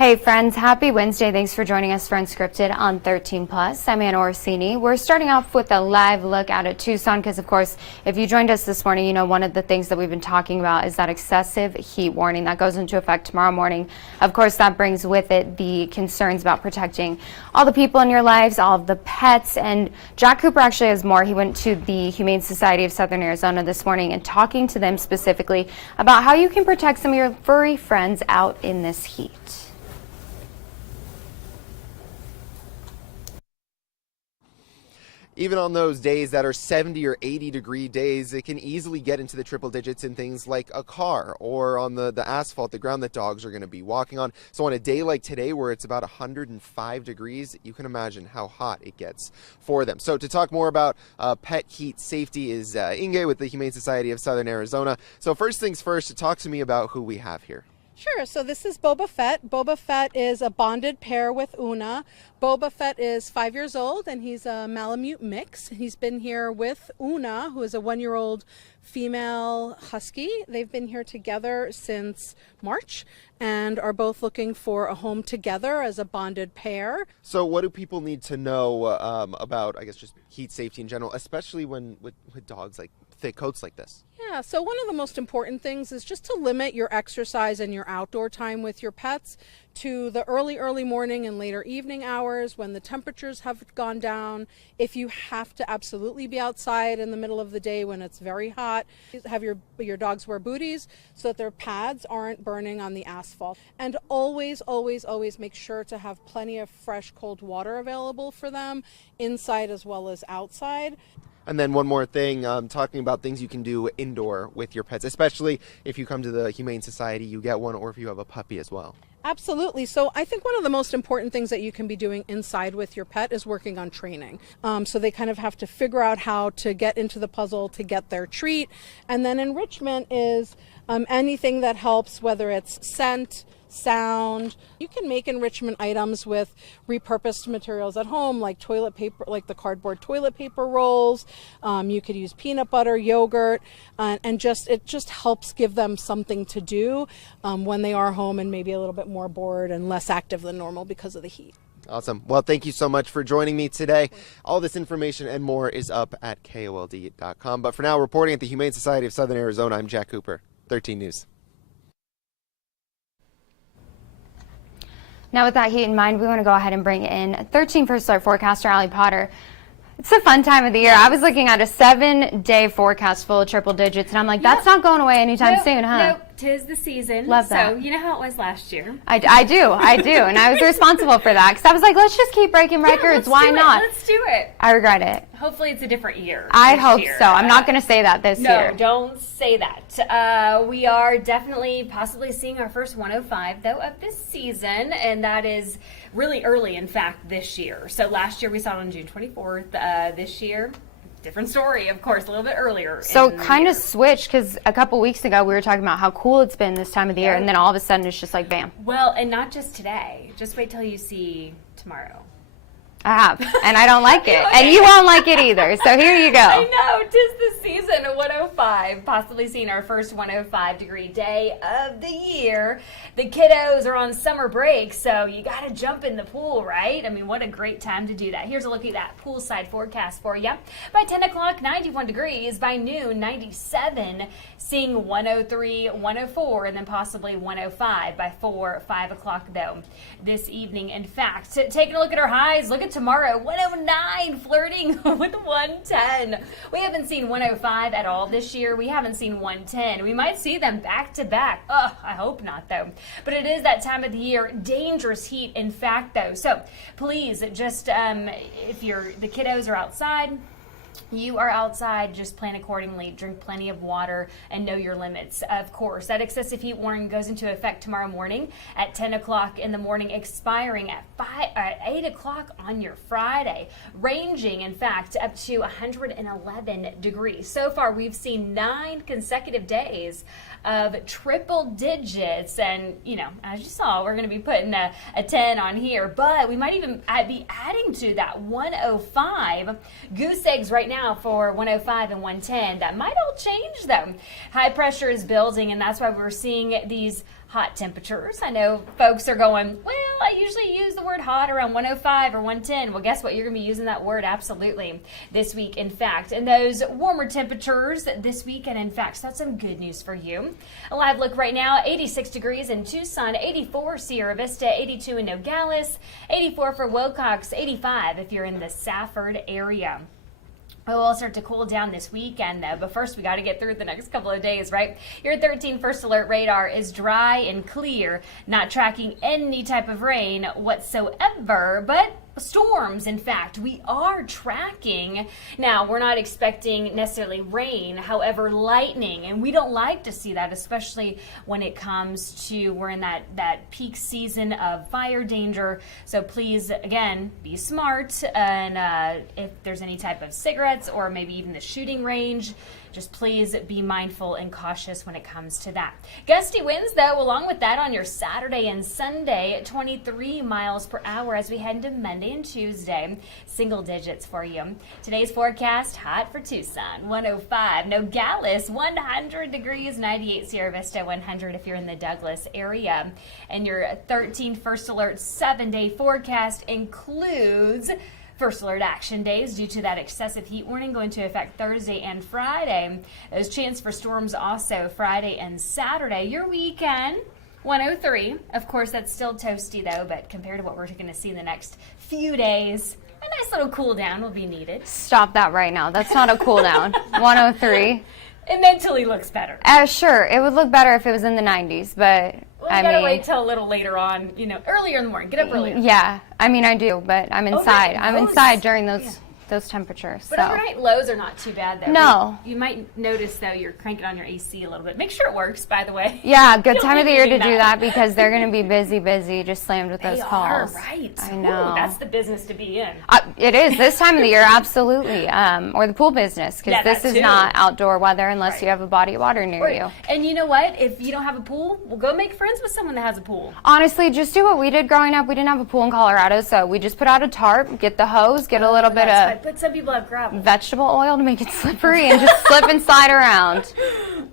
Hey friends, happy Wednesday. Thanks for joining us for Unscripted on 13 Plus. I'm Anna Orsini. We're starting off with a live look out at Tucson because, of course, if you joined us this morning, you know one of the things that we've been talking about is that excessive heat warning that goes into effect tomorrow morning. Of course, that brings with it the concerns about protecting all the people in your lives, all of the pets, and Jack Cooper actually has more. He went to the Humane Society of Southern Arizona this morning and talking to them specifically about how you can protect some of your furry friends out in this heat. Even on those days that are 70 or 80 degree days, it can easily get into the triple digits in things like a car or on the asphalt, the ground that dogs are going to be walking on. So on a day like today where it's about 105 degrees, you can imagine how hot it gets for them. So to talk more about pet heat safety is Inge with the Humane Society of Southern Arizona. So first things first, talk to me about who we have here. Sure. So this is Boba Fett. Boba Fett is a bonded pair with Una. Boba Fett is 5 years old and he's a Malamute mix. He's been here with Una, who is a 1-year-old female husky. They've been here together since March and are both looking for a home together as a bonded pair. So what do people need to know about, I guess, just heat safety in general, especially when with dogs like thick coats like this? Yeah, so one of the most important things is just to limit your exercise and your outdoor time with your pets to the early morning and later evening hours when the temperatures have gone down. If you have to absolutely be outside in the middle of the day when it's very hot, have your dogs wear booties so that their pads aren't burning on the asphalt. And always make sure to have plenty of fresh cold water available for them inside as well as outside. And then one more thing, talking about things you can do indoor with your pets, especially if you come to the Humane Society, you get one, or if you have a puppy as well. Absolutely. So I think one of the most important things that you can be doing inside with your pet is working on training. So they kind of have to figure out how to get into the puzzle to get their treat. And then enrichment is anything that helps, whether it's scent, sound. You can make enrichment items with repurposed materials at home, like toilet paper, like the cardboard toilet paper rolls. You could use peanut butter, yogurt, and it just helps give them something to do when they are home and maybe a little bit more bored and less active than normal because of the heat. Awesome. Well, thank you so much for joining me today. All this information and more is up at KOLD.com. But for now, reporting at the Humane Society of Southern Arizona, I'm Jack Cooper, 13 News. Now with that heat in mind, we want to go ahead and bring in 13 First Alert forecaster Allie Potter. It's a fun time of the year. I was looking at a 7-day forecast full of triple digits, and I'm like, that's not going away anytime soon, huh? Nope, 'tis the season. Love that. So you know how it was last year. I do, and I was responsible for that because I was like, let's just keep breaking records. Why not? Let's do it. I regret it. Hopefully it's a different year. I hope so. I'm not going to say that this year. No, don't say that. We are definitely possibly seeing our first 105, though, of this season, and that is really early, in fact, this year. So last year we saw it on June 24th. This year, different story, of course, a little bit earlier. So kind of switched because a couple weeks ago we were talking about how cool it's been this time of the year, and then all of a sudden it's just like, bam. Well, and not just today. Just wait till you see tomorrow. I have, and I don't like it, and you won't like it either, so here you go. I know, 'tis the season of 105, possibly seeing our first 105-degree day of the year. The kiddos are on summer break, so you got to jump in the pool, right? I mean, what a great time to do that. Here's a look at that poolside forecast for you. By 10 o'clock, 91 degrees. By noon, 97, seeing 103, 104, and then possibly 105 by 5 o'clock, though, this evening. In fact, taking a look at our highs, look at tomorrow, 109, flirting with 110. We haven't seen 105 at all this year. We haven't seen 110. We might see them back to back. Ugh, I hope not, though. But it is that time of the year, dangerous heat, in fact, though. So please, just if the kiddos are outside, you are outside, just plan accordingly, drink plenty of water, and know your limits. Of course, that excessive heat warning goes into effect tomorrow morning at 10 o'clock in the morning, expiring at 8 o'clock on your Friday, ranging, in fact, up to 111 degrees. So far, we've seen 9 consecutive days of triple digits, and, you know, as you saw, we're going to be putting a 10 on here, but we might even be adding to that 105. Goose eggs right now for 105 and 110. That might all change though. High pressure is building, and that's why we're seeing these hot temperatures. I know folks are going, well, I usually use the word hot around 105 or 110. Well, guess what? You're going to be using that word absolutely this week, in fact. And those warmer temperatures this week, and in fact, so that's some good news for you. A live look right now, 86 degrees in Tucson, 84 Sierra Vista, 82 in Nogales, 84 for Wilcox, 85 if you're in the Safford area. It will start to cool down this weekend, though. But first, we got to get through the next couple of days, right? Your 13 first alert radar is dry and clear, not tracking any type of rain whatsoever, but storms, in fact, we are tracking. Now, we're not expecting necessarily rain, however, lightning, and we don't like to see that, especially when it comes to, we're in that peak season of fire danger. So please, again, be smart, and if there's any type of cigarettes or maybe even the shooting range, just please be mindful and cautious when it comes to that. Gusty winds, though, along with that on your Saturday and Sunday at 23 miles per hour as we head into Monday and Tuesday. Single digits for you. Today's forecast, hot for Tucson, 105. Nogales, 100 degrees, 98 Sierra Vista, 100 if you're in the Douglas area. And your 13 first alert 7-day forecast includes first alert action days due to that excessive heat warning going to affect Thursday and Friday. There's chance for storms also Friday and Saturday. Your weekend, 103. Of course, that's still toasty though, but compared to what we're going to see in the next few days, a nice little cool down will be needed. Stop that right now. That's not a cool down. 103. It mentally looks better. Sure, it would look better if it was in the 90s, but Well, you gotta wait till a little later on, earlier in the morning. Get up earlier. Yeah, I mean, I do, but I'm inside. I'm lows- inside during those temperatures. But So overnight lows are not too bad, though. No. You might notice, though, you're cranking on your AC a little bit. Make sure it works, by the way. yeah, good Don't time of the make year me to do do that. that because they're going to be busy, just slammed with those They calls. are, right. I Ooh, know. that's the business to be in. It is this time of the year, absolutely, or the pool business, because Yeah, this that is too. not outdoor weather unless Right. you have a body of water near you. And you know what? If you don't have a pool, well, go make friends with someone that has a pool. Honestly, just do what we did growing up. We didn't have a pool in Colorado, so we just put out a tarp, get the hose, get a little bit That's of fine. But some people have gravel. vegetable oil to make it slippery, and just slip and slide around.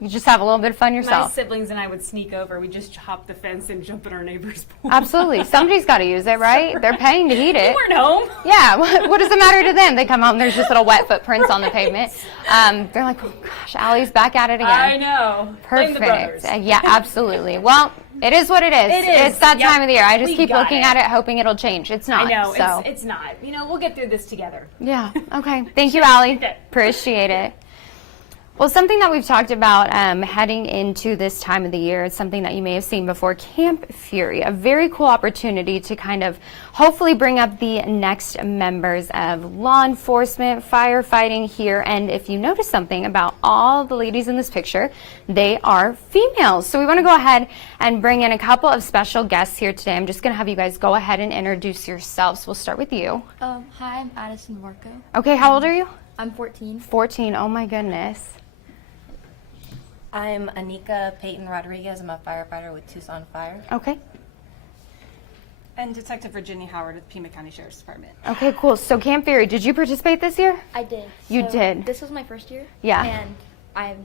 You just have a little bit of fun My yourself. siblings and I would sneak over. We just hop the fence and jump in our neighbor's pool. Absolutely. Somebody's got to use it, right? They're paying to heat We it. weren't home. Yeah, what does it matter to them? They come home, there's just little wet footprints on the pavement. They're like, oh gosh, Allie's back at it again. I know. Blame the Perfect. brothers. Yeah, absolutely. Well, it is what it is. It is. It's that Yep. time of the year. I just We keep got looking it. at it, hoping it'll change. It's not. I know. So. It's not. We'll get through this together. Yeah. Okay. Thank you, Allie. Okay. Appreciate it. Well, something that we've talked about heading into this time of the year is something that you may have seen before, Camp Fury, a very cool opportunity to kind of hopefully bring up the next members of law enforcement, firefighting here. And if you notice something about all the ladies in this picture, they are females. So we want to go ahead and bring in a couple of special guests here today. I'm just going to have you guys go ahead and introduce yourselves. We'll start with you. Hi, I'm Addison Marco. Okay, how old are you? I'm 14. 14. Oh my goodness. I'm Anika Peyton Rodriguez. I'm a firefighter with Tucson Fire. Okay. And Detective Virginia Howard with Pima County Sheriff's Department. Okay, cool. So Camp Fury, did you participate this year? I did. You So did? This was my first year. Yeah. And I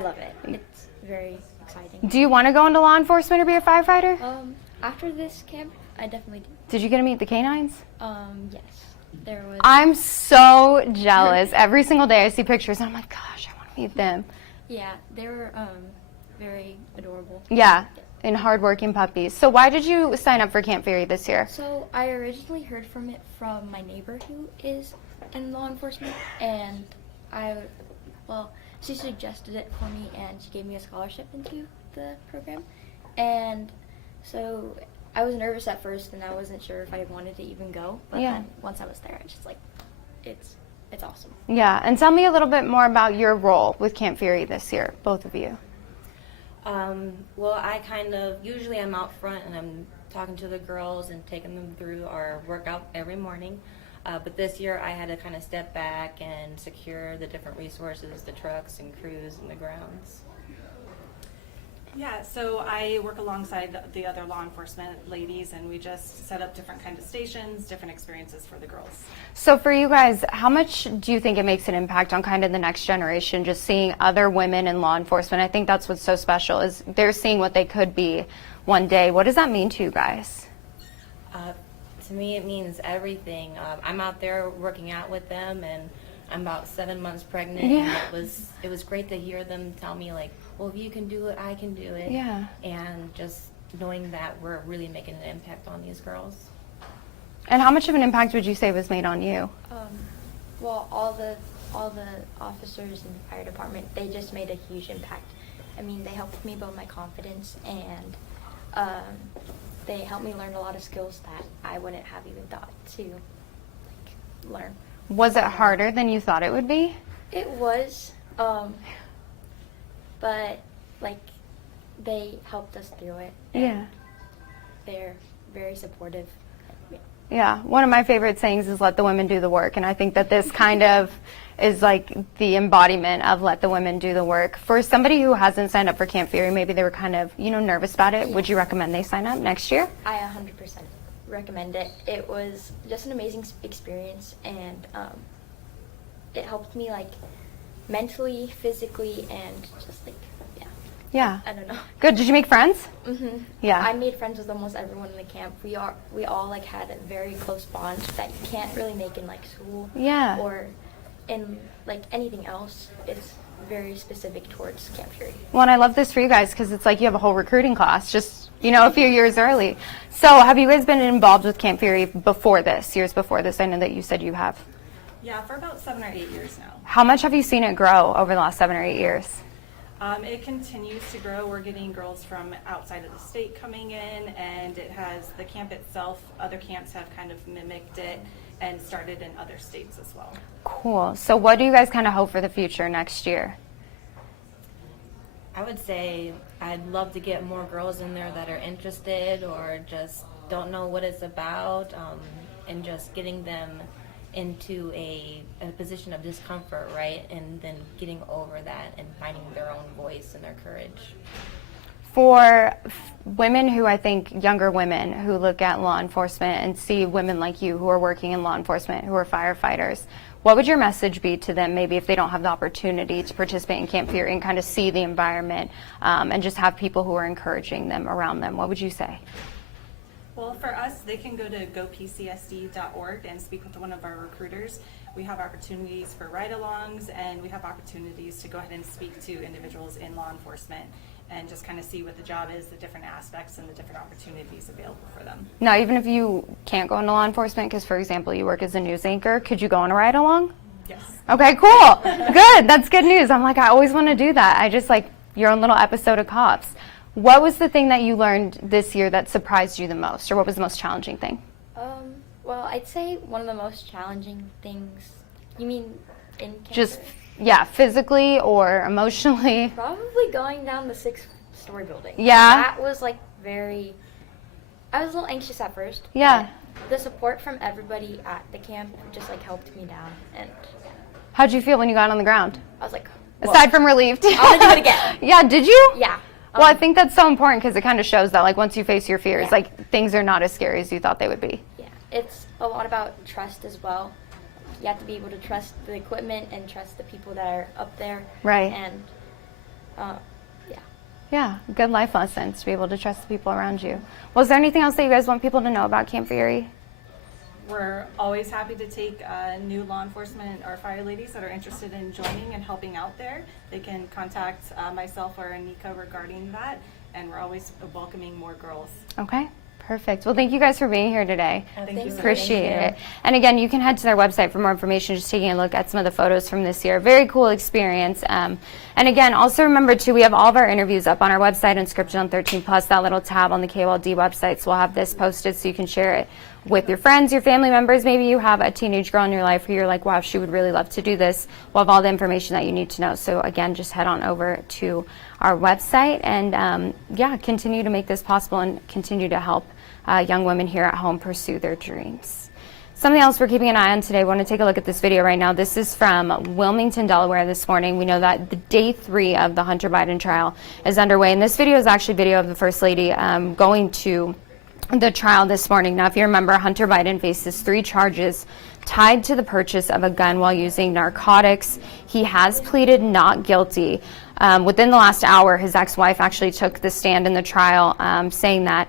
love it. It's very exciting. Do you want to go into law enforcement or be a firefighter? After this camp, I definitely did. Did you get to meet the canines? Yes. There was. I'm so jealous. Every single day I see pictures and I'm like, gosh, I want to meet them. Yeah, they were very adorable. Yeah, and hardworking puppies. So why did you sign up for Camp Fury this year? So I originally heard from it from my neighbor who is in law enforcement, and she suggested it for me, and she gave me a scholarship into the program, and so I was nervous at first, and I wasn't sure if I wanted to even go, but Yeah. then once I was there, I just it's awesome. Yeah, and tell me a little bit more about your role with Camp Fury this year, both of you. Well, I usually I'm out front and I'm talking to the girls and taking them through our workout every morning. But this year I had to kind of step back and secure the different resources, the trucks and crews and the grounds. Yeah, so I work alongside the other law enforcement ladies, and we just set up different kind of stations, different experiences for the girls. So for you guys, how much do you think it makes an impact on kind of the next generation, just seeing other women in law enforcement? I think that's what's so special, is they're seeing what they could be one day. What does that mean to you guys? To me, it means everything. I'm out there working out with them, and I'm about 7 months pregnant. Yeah. And it was great to hear them tell me, like, well, if you can do it, I can do it. Yeah. And just knowing that we're really making an impact on these girls. And how much of an impact would you say was made on you? Well, all the officers in the fire department, they just made a huge impact. I mean, they helped me build my confidence, and they helped me learn a lot of skills that I wouldn't have even thought to learn. Was it harder than you thought it would be? It was, but like they helped us through it. And Yeah. they're very supportive. Yeah, one of my favorite sayings is let the women do the work, and I think that this kind of is like the embodiment of let the women do the work. For somebody who hasn't signed up for Camp Fury, maybe they were kind of, nervous about it, would you recommend they sign up next year? I 100% recommend it. It was just an amazing experience, and it helped me like mentally, physically, and just like, Yeah. I don't know. Good. Did you make friends? Mm-hmm. Yeah. I made friends with almost everyone in the camp. We all like had a very close bond that you can't really make in like school. Yeah. Or in like anything else. It's very specific towards Camp Fury. Well, and I love this for you guys because it's like you have a whole recruiting class just, a few years early. So have you guys been involved with Camp Fury before this, years before this? I know that you said you have. Yeah, for about 7 or 8 years now. How much have you seen it grow over the last 7 or 8 years? It continues to grow. We're getting girls from outside of the state coming in, and it has the camp itself. Other camps have kind of mimicked it and started in other states as well. Cool. So what do you guys kind of hope for the future next year? I would say I'd love to get more girls in there that are interested or just don't know what it's about, and just getting them into a position of discomfort, right? And then getting over that and finding their own voice and their courage. For women who, I think, younger women who look at law enforcement and see women like you who are working in law enforcement, who are firefighters, what would your message be to them, maybe if they don't have the opportunity to participate in Camp Fury and kind of see the environment and just have people who are encouraging them around them? What would you say? Well, for us, they can go to gopcsd.org and speak with one of our recruiters. We have opportunities for ride-alongs, and we have opportunities to go ahead and speak to individuals in law enforcement and just kind of see what the job is, the different aspects, and the different opportunities available for them. Now, even if you can't go into law enforcement, because, for example, you work as a news anchor, could you go on a ride-along? Yes. Okay, cool. Good. That's good news. I'm like, I always want to do that. I just like your own little episode of Cops. What was the thing that you learned this year that surprised you the most, or what was the most challenging thing? Well, I'd say one of the most challenging things. You mean in Camp Just, Fury? yeah, physically or emotionally? Probably going down the 6-story building. Yeah? That was like I was a little anxious at first. Yeah. But the support from everybody at the camp just like helped me down, and How'd you feel when you got on the ground? I was like, Aside from relieved. I want to do it again. Yeah, did you? Yeah. Well, I think that's so important because it kind of shows that, like, once you face your fears, Yeah. like, things are not as scary as you thought they would be. Yeah, it's a lot about trust as well. You have to be able to trust the equipment and trust the people that are up there. Right. And yeah. Yeah, good life lessons to be able to trust the people around you. Well, is there anything else that you guys want people to know about Camp Fury? We're always happy to take new law enforcement or fire ladies that are interested in joining and helping out there. They can contact myself or Anika regarding that, and we're always welcoming more girls. Okay, perfect. Well, thank you guys for being here today. Thank you. Appreciate it. And again, you can head to their website for more information, just taking a look at some of the photos from this year. Very cool experience. And again, also remember, too, we have all of our interviews up on our website, Unscripted on 13 Plus, that little tab on the KOLD website. So we'll have this posted so you can share it with your friends, your family members. Maybe you have a teenage girl in your life who you're like, wow, she would really love to do this. We'll have all the information that you need to know. So again, just head on over to our website and continue to make this possible and continue to help young women here at home pursue their dreams. Something else we're keeping an eye on today, I want to take a look at this video right now. This is from Wilmington, Delaware this morning. We know that the day 3 of the Hunter Biden trial is underway. And this video is actually video of the First Lady going to the trial this morning. Now, if you remember, Hunter Biden faces 3 charges tied to the purchase of a gun while using narcotics. He has pleaded not guilty. Within the last hour, his ex-wife actually took the stand in the trial, saying that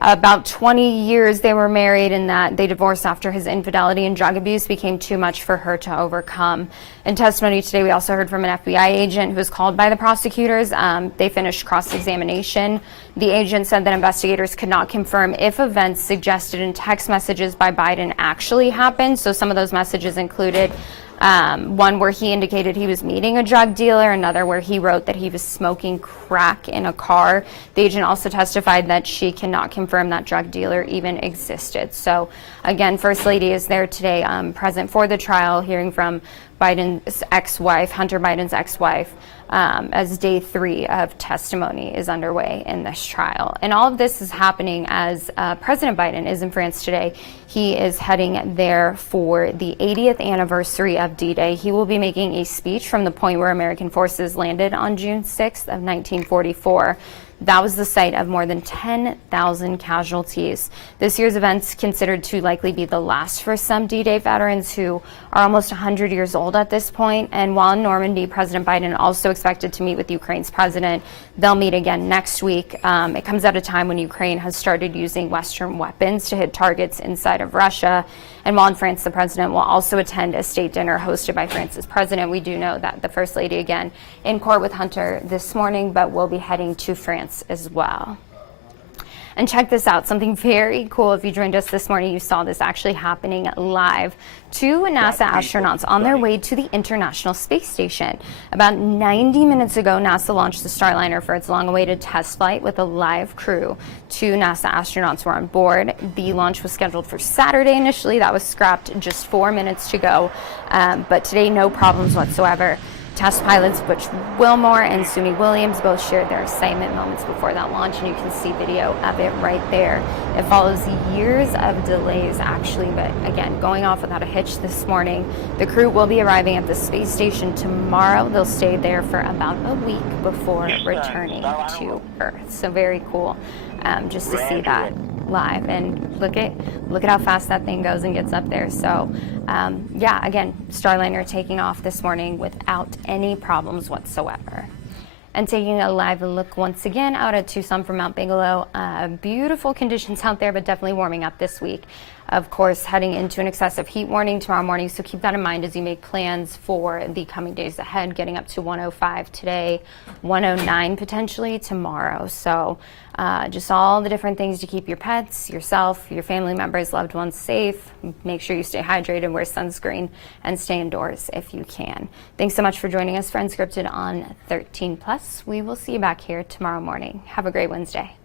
about 20 years they were married and that they divorced after his infidelity and drug abuse became too much for her to overcome. In testimony today, we also heard from an FBI agent who was called by the prosecutors. They finished cross-examination. The agent said that investigators could not confirm if events suggested in text messages by Biden actually happened. So some of those messages included one where he indicated he was meeting a drug dealer, another where he wrote that he was smoking crack in a car. The agent also testified that she cannot confirm that drug dealer even existed. So again, First Lady is there today, present for the trial, hearing from Biden's ex-wife, Hunter Biden's ex-wife, as day 3 of testimony is underway in this trial. And all of this is happening as President Biden is in France today. He is heading there for the 80th anniversary of D-Day. He will be making a speech from the point where American forces landed on June 6th of 1944. That was the site of more than 10,000 casualties. This year's event's considered to likely be the last for some D-Day veterans who are almost 100 years old at this point. And while in Normandy, President Biden also expected to meet with Ukraine's president. They'll meet again next week. It comes at a time when Ukraine has started using Western weapons to hit targets inside of Russia. And while in France, the president will also attend a state dinner hosted by France's president. We do know that the First Lady, again, in court with Hunter this morning, but will be heading to France as well. And check this out, something very cool. If you joined us this morning, you saw this actually happening live. 2 NASA astronauts on their way to the International Space Station. About 90 minutes ago, NASA launched the Starliner for its long-awaited test flight with a live crew. 2 NASA astronauts were on board. The launch was scheduled for Saturday initially. That was scrapped just 4 minutes to go. But today, no problems whatsoever. Test pilots Butch Wilmore and Sumi Williams both shared their excitement moments before that launch, and you can see video of it right there. It follows years of delays, actually, but again, going off without a hitch this morning. The crew will be arriving at the space station tomorrow. They'll stay there for about a week before returning to Earth. So very cool, just to see that live, and look at how fast that thing goes and gets up there. So yeah, again, Starliner taking off this morning without any problems whatsoever. And taking a live look once again out at Tucson from Mount Bigelow. Beautiful conditions out there, but definitely warming up this week. Of course, heading into an excessive heat warning tomorrow morning, so keep that in mind as you make plans for the coming days ahead, getting up to 105 today, 109 potentially tomorrow. So just all the different things to keep your pets, yourself, your family members, loved ones safe. Make sure you stay hydrated, wear sunscreen, and stay indoors if you can. Thanks so much for joining us for Unscripted on 13 Plus. We will see you back here tomorrow morning. Have a great Wednesday.